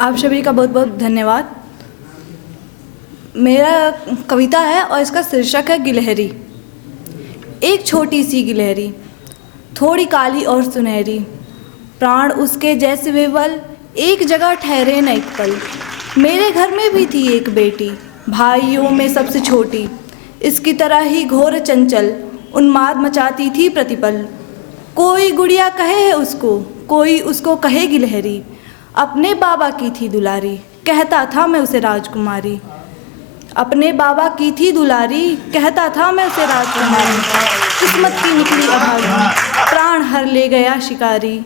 आप सभी का बहुत बहुत धन्यवाद। मेरा कविता है और इसका शीर्षक है गिलहरी। एक छोटी सी गिलहरी, थोड़ी काली और सुनहरी, प्राण उसके जैसे विवल, एक जगह ठहरे न एक पल। मेरे घर में भी थी एक बेटी, भाइयों में सबसे छोटी, इसकी तरह ही घोर चंचल, उन्माद मचाती थी प्रतिपल। कोई गुड़िया कहे है उसको, कोई उसको कहे गिलहरी, अपने बाबा की थी दुलारी, कहता था मैं उसे राजकुमारी। अपने बाबा की थी दुलारी, कहता था मैं उसे राजकुमारी। किस्मत की निकली अभागी, प्राण हर ले गया शिकारी।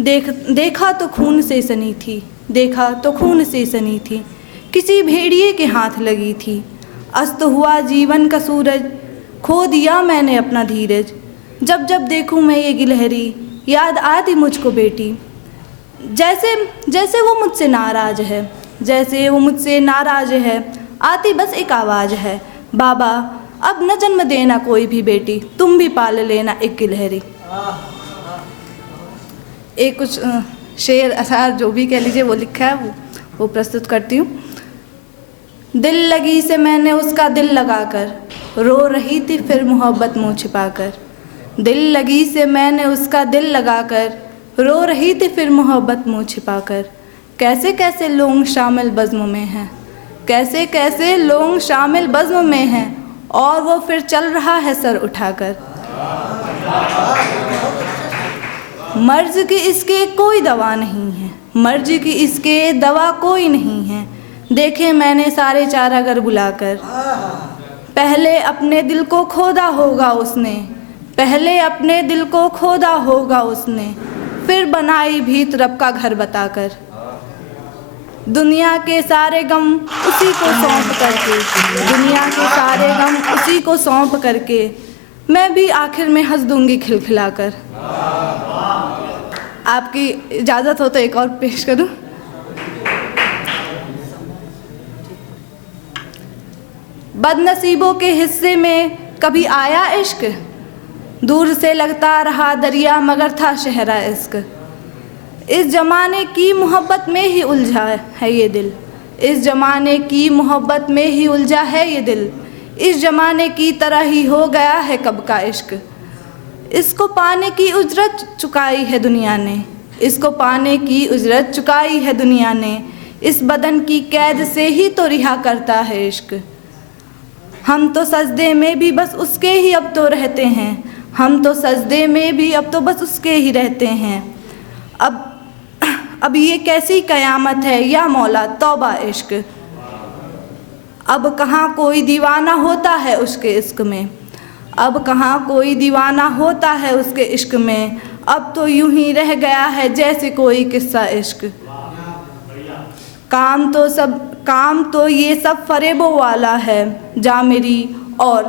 देखा तो खून से सनी थी, देखा तो खून से सनी थी, किसी भेड़िए के हाथ लगी थी। अस्त हुआ जीवन का सूरज, खो दिया मैंने अपना धीरज। जब जब देखूं मैं ये गिलहरी, याद आती मुझको बेटी। जैसे जैसे वो मुझसे नाराज है, जैसे वो मुझसे नाराज है, आती बस एक आवाज़ है, बाबा अब न जन्म देना कोई भी बेटी, तुम भी पाल लेना एक गिलहरी। एक कुछ शेर अशार जो भी कह लीजिए वो लिखा है, वो प्रस्तुत करती हूँ। दिल लगी से मैंने उसका दिल लगाकर, रो रही थी फिर मोहब्बत मुँह छिपाकर। दिल लगी से मैंने उसका दिल लगाकर, रो रही थी फिर मोहब्बत मुँह छिपाकर। कैसे कैसे लोग शामिल बज़्म में हैं, कैसे कैसे लोग शामिल बज़्म में हैं, और वो फिर चल रहा है सर उठाकर। मर्ज की इसके कोई दवा नहीं है, मर्ज की इसके दवा कोई नहीं है। देखे मैंने सारे चारागर बुलाकर, पहले अपने दिल को खोदा होगा उसने, पहले अपने दिल को खोदा होगा उसने, फिर बनाई भीत रब का घर बताकर। दुनिया के सारे गम उसी को सौंप करके, दुनिया के सारे गम उसी को सौंप करके, मैं भी आखिर में हंस दूंगी खिलखिलाकर। आपकी इजाज़त हो तो एक और पेश करूं। बदनसीबों के हिस्से में कभी आया इश्क, दूर से लगता रहा दरिया मगर था शहरा इश्क। इस ज़माने की मोहब्बत में ही उलझा है ये दिल, इस ज़माने की मोहब्बत में ही उलझा है ये दिल, इस ज़माने की तरह ही हो गया है कब का इश्क। इसको पाने की उजरत चुकाई है दुनिया ने, इसको पाने की उजरत चुकाई है दुनिया ने, इस बदन की कैद से ही तो रिहा करता है इश्क। हम तो सजदे में भी बस उसके ही अब तो रहते हैं, हम तो सजदे में भी अब तो बस उसके ही रहते हैं। अब ये कैसी कयामत है या मौला तौबा इश्क। अब कहाँ कोई दीवाना होता है उसके इश्क में, अब कहाँ कोई दीवाना होता है उसके इश्क में। अब तो यूं ही रह गया है जैसे कोई किस्सा इश्क। काम तो ये सब फरेबों वाला है जा मेरी, और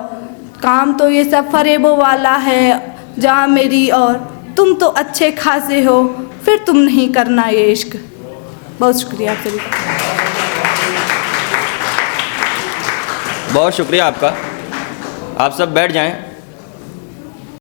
काम तो ये सब फरेबों वाला है जा मेरी, और तुम तो अच्छे खासे हो फिर तुम नहीं करना ये इश्क। बहुत शुक्रिया आप सभी का। बहुत शुक्रिया आपका। आप सब बैठ जाएं।